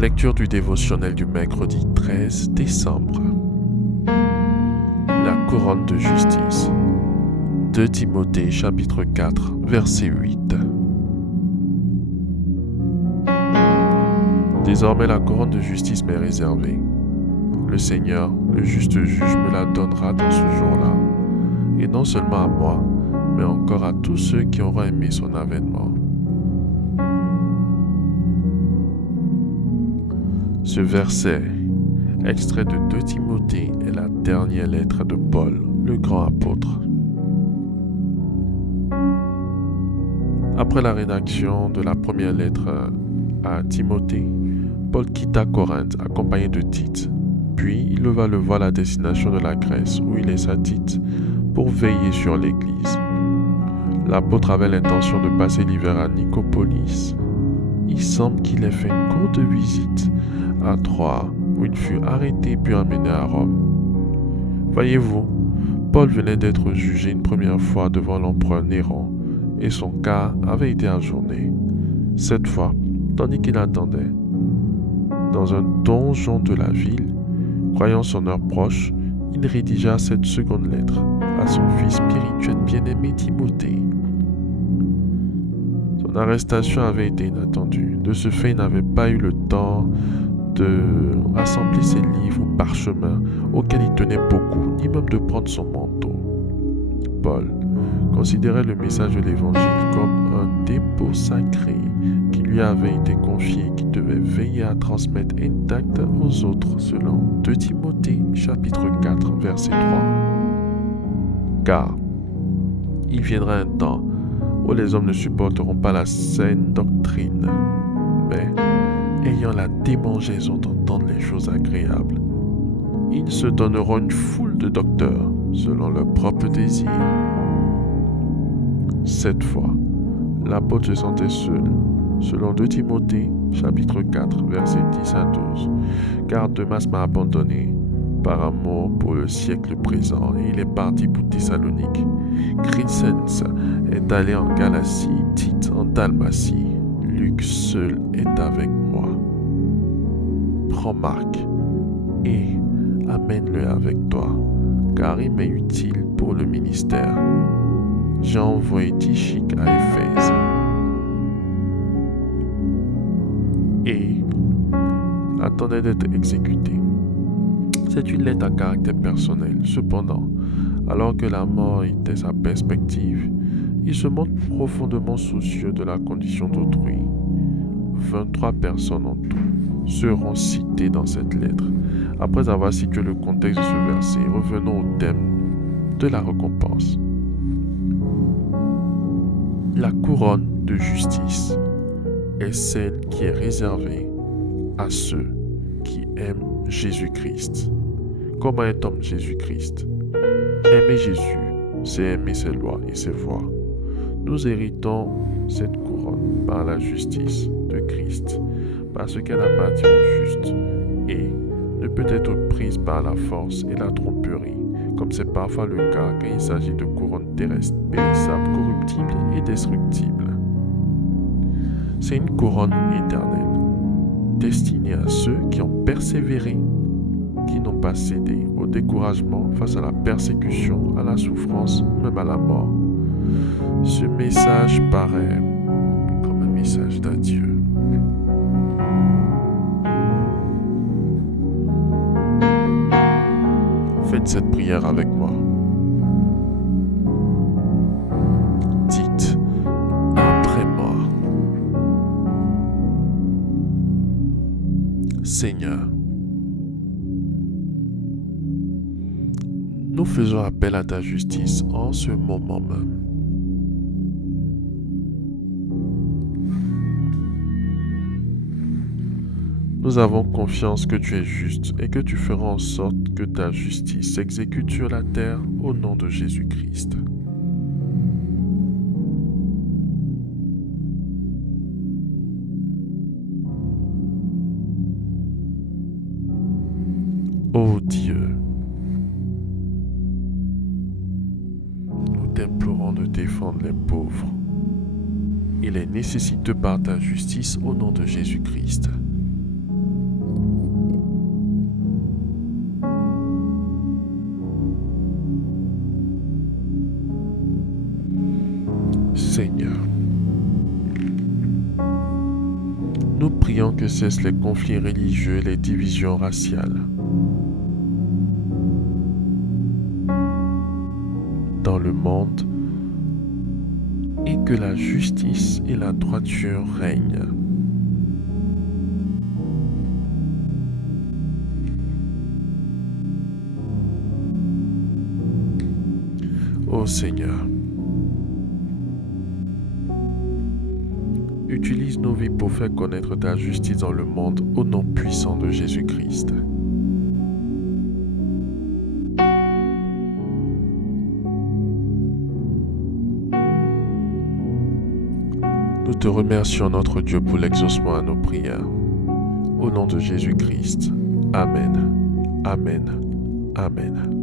Lecture du dévotionnel du mercredi 13 décembre. La couronne de justice. 2 Timothée chapitre 4 verset 8. Désormais la couronne de justice m'est réservée. Le Seigneur, le juste juge, me la donnera dans ce jour-là, et non seulement à moi, mais encore à tous ceux qui auront aimé son avènement. Ce verset, extrait de 2 Timothée, est la dernière lettre de Paul, le grand apôtre. Après la rédaction de la première lettre à Timothée, Paul quitta Corinthe accompagné de Tite, puis il leva le voile à destination de la Grèce où il laissa Tite pour veiller sur l'Église. L'apôtre avait l'intention de passer l'hiver à Nicopolis. Il semble qu'il ait fait une courte visite à Troie où il fut arrêté puis emmené à Rome. Voyez-vous, Paul venait d'être jugé une première fois devant l'empereur Néron et son cas avait été ajourné. Cette fois, tandis qu'il attendait, dans un donjon de la ville, croyant son heure proche, il rédigea cette seconde lettre à son fils spirituel bien-aimé Timothée. Son arrestation avait été inattendue. De ce fait, il n'avait pas eu le temps de rassembler ses livres ou parchemins auxquels il tenait beaucoup, ni même de prendre son manteau. Paul considérait le message de l'Évangile comme un dépôt sacré qui lui avait été confié et qu'il devait veiller à transmettre intact aux autres selon 2 Timothée chapitre 4 verset 3. Car il viendra un temps où les hommes ne supporteront pas la saine doctrine, mais ayant la démangeaison d'entendre les choses agréables, ils se donneront une foule de docteurs selon leurs propres désirs. Cette fois, l'apôtre se sentait seul, selon 2 Timothée, chapitre 4, versets 10 à 12. Car Demas m'a abandonné par amour pour le siècle présent et il est parti pour Thessalonique. Crescens est allé en Galatie, Tite en Dalmatie. Luc seul est avec moi. Prends Marc et amène-le avec toi, car il m'est utile pour le ministère. J'ai envoyé Tychik à Éphèse. Et attendait d'être exécuté. C'est une lettre à caractère personnel. Cependant, alors que la mort était sa perspective, il se montre profondément soucieux de la condition d'autrui. 23 personnes en tout seront citées dans cette lettre. Après avoir situé le contexte de ce verset, revenons au thème de la récompense. La couronne de justice est celle qui est réservée à ceux qui aiment Jésus-Christ. Comment est homme Jésus-Christ? Aimer Jésus, c'est aimer ses lois et ses voies. Nous héritons cette couronne par la justice de Christ, parce qu'elle appartient au juste et ne peut être prise par la force et la tromperie, comme c'est parfois le cas quand il s'agit de couronnes terrestres, périssables, corruptibles et destructibles. C'est une couronne éternelle, destinée à ceux qui ont persévéré, qui n'ont pas cédé au découragement face à la persécution, à la souffrance, même à la mort. Ce message paraît comme un message d'adieu. Faites cette prière avec moi. Dites après moi: Seigneur, nous faisons appel à ta justice en ce moment même. Nous avons confiance que tu es juste et que tu feras en sorte que ta justice s'exécute sur la terre au nom de Jésus-Christ. Ô Dieu, nous t'implorons de défendre les pauvres et les nécessiteux par ta justice au nom de Jésus-Christ. Nous prions que cessent les conflits religieux et les divisions raciales. Dans le monde, et que la justice et la droiture règnent. Ô Seigneur, utilise nos vies pour faire connaître ta justice dans le monde au nom puissant de Jésus-Christ. Nous te remercions, notre Dieu, pour l'exaucement à nos prières. Au nom de Jésus-Christ. Amen. Amen. Amen.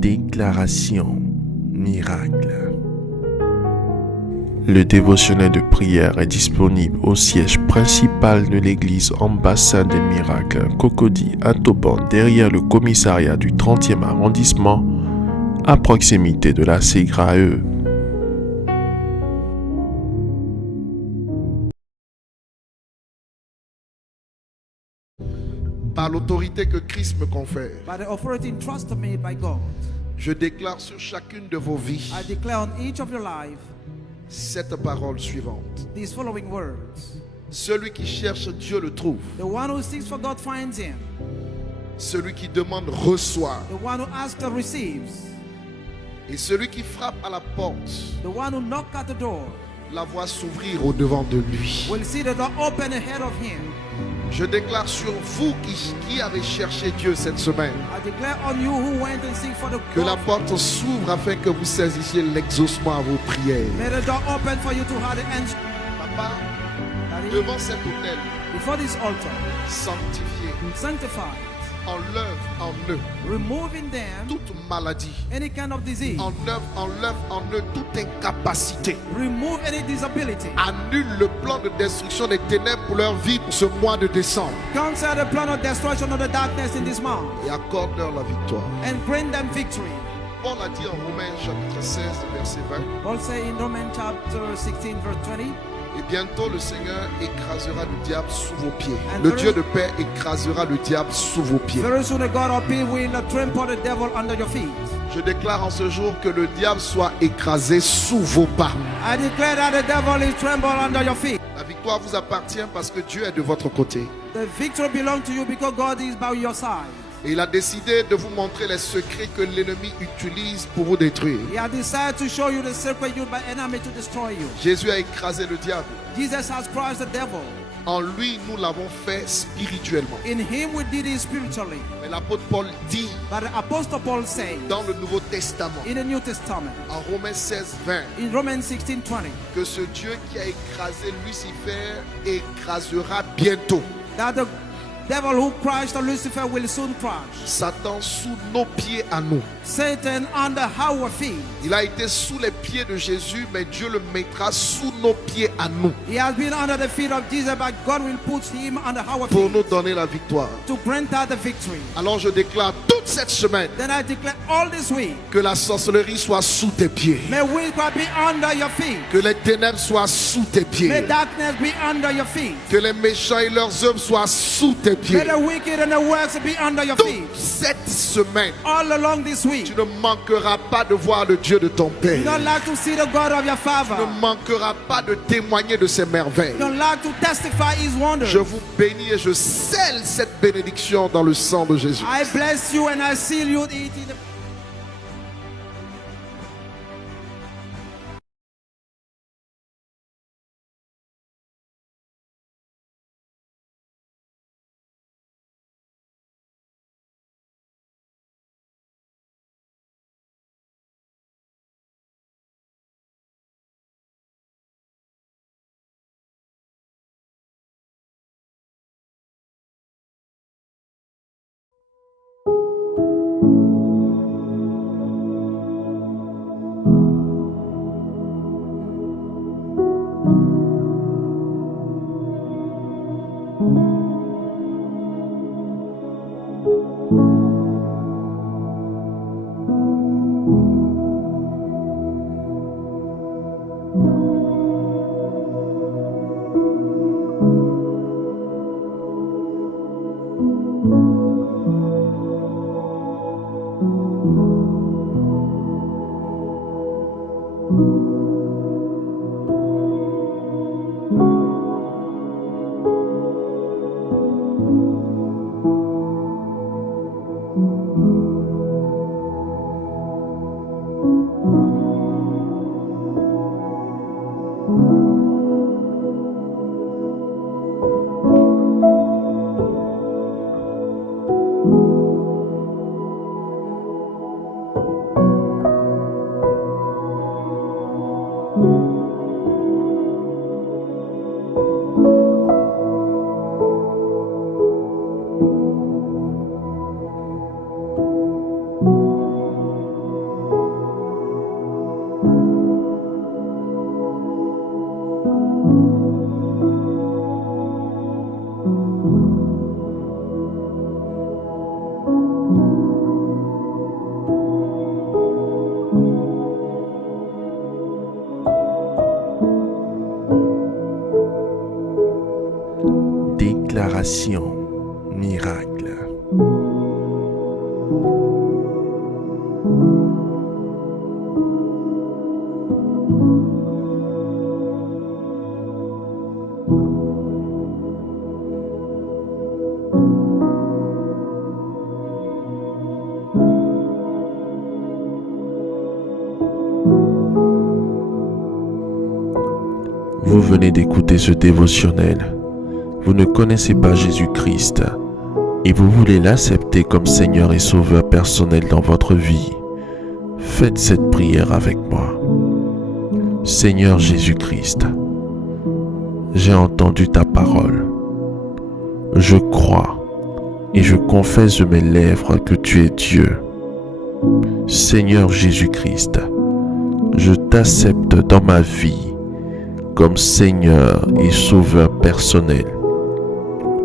Déclaration miracle. Le dévotionnel de prière est disponible au siège principal de l'église Ambassade des Miracles, Cocody à Toban, derrière le commissariat du 30e arrondissement, à proximité de la CGRAE. Par l'autorité que Christ me confère, by the authority entrusted me by God, je déclare sur chacune de vos vies I declare on each of your life cette parole suivante. these following words. Celui qui cherche Dieu le trouve. The one who seeks for God finds him. Celui qui demande reçoit. The one who asks receives. Et celui qui frappe à la porte, The one who knocks at the door la voit s'ouvrir au devant de lui. will see the door open ahead of him. Je déclare sur vous qui avez cherché Dieu cette semaine, I declare on you who went and seek for the que la God. porte s'ouvre afin que vous saisissiez l'exaucement à vos prières. May the door open for you to have the answer. Papa, Daddy, devant cet autel, before this altar, sanctifié, sanctified, enlève en eux removing them toute maladie. any kind of disease, Enlève en eux toute incapacité. remove any disability, Annule le plan de destruction des ténèbres pour leur vie pour ce mois de décembre. cancel the plan of destruction of the darkness in this month, Et accorde-leur la victoire. and grant them victory. Paul a dit en Romains chapitre 16 verset 20. Paul says in Romans chapter 16 verse 20, Et bientôt le Seigneur écrasera le diable sous vos pieds. And Le very- Dieu de paix écrasera le diable sous vos pieds. very soon the God of peace will trample the devil under your feet. Je déclare en ce jour que le diable soit écrasé sous vos pas. I declare that the devil is trembled under your feet. La victoire vous appartient parce que Dieu est de votre côté. The victory belongs to you because God is by your side. Et il a décidé de vous montrer les secrets que l'ennemi utilise pour vous détruire. He has decided to show you the secret used by enemy to destroy you. Jésus a écrasé le diable. Jesus has crushed the devil. En lui, nous l'avons fait spirituellement. In him we did it spiritually. Mais l'apôtre Paul dit But the Apostle Paul says dans le Nouveau Testament, in the New Testament, en Romains 16, 20, in Romans 16:20, que ce Dieu qui a écrasé Lucifer écrasera bientôt that the devil who crushed Lucifer will soon crush Satan sous nos pieds à nous. Satan under our feet. Il a été sous les pieds de Jésus, mais Dieu le mettra sous nos pieds à nous He has been under the feet of Jesus, but God will put him under our pour feet nous donner la victoire. to grant us the victory. Alors je déclare toute cette semaine Then I declare all this week, que la sorcellerie soit sous tes pieds, may witchcraft be under your feet. que les ténèbres soient sous tes May pieds, darkness be under your feet. que les méchants et leurs œuvres soient sous tes May pieds. the wicked and the works be under your Toute feet. cette semaine, All along this week, tu ne manqueras pas de voir le Dieu de ton you Père. don't like to see the God of your Tu Father. ne manqueras pas de témoigner de ses merveilles. You don't like to testify His wonders. Je vous bénis et je scelle cette bénédiction dans le sang de Jésus. I bless you and I seal you. It in the Déclaration miracle. Vous venez d'écouter ce dévotionnel. Vous ne connaissez pas Jésus-Christ et vous voulez l'accepter comme Seigneur et Sauveur personnel dans votre vie. Faites cette prière avec moi. Seigneur Jésus-Christ, j'ai entendu ta parole. Je crois et je confesse de mes lèvres que tu es Dieu. Seigneur Jésus-Christ, je t'accepte dans ma vie comme Seigneur et Sauveur personnel.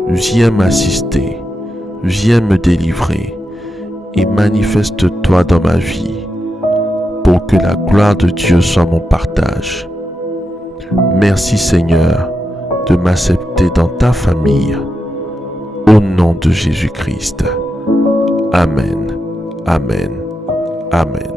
Viens m'assister, viens me délivrer et manifeste-toi dans ma vie pour que la gloire de Dieu soit mon partage. Merci Seigneur de m'accepter dans ta famille. Au nom de Jésus-Christ. Amen. Amen. Amen.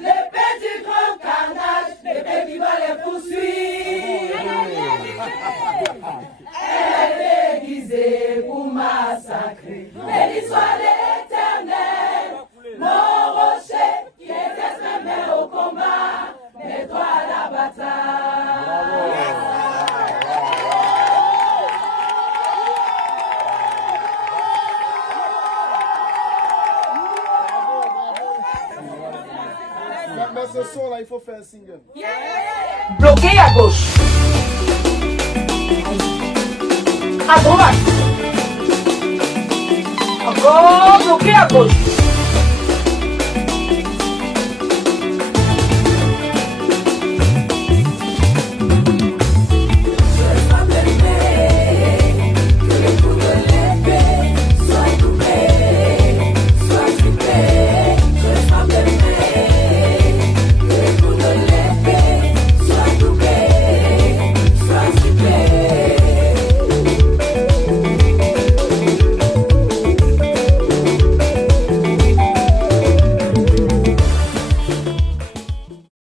Les petits grands carnages, les petits va les poursuivre. Elle est déguisée pour massacrer. Béni soit l'Éternel, mon rocher, qui était même au combat, mets-toi à la bataille. Mais ce son là, il faut faire un single. Bloqué à gauche. À droite. Encore bloqué à gauche.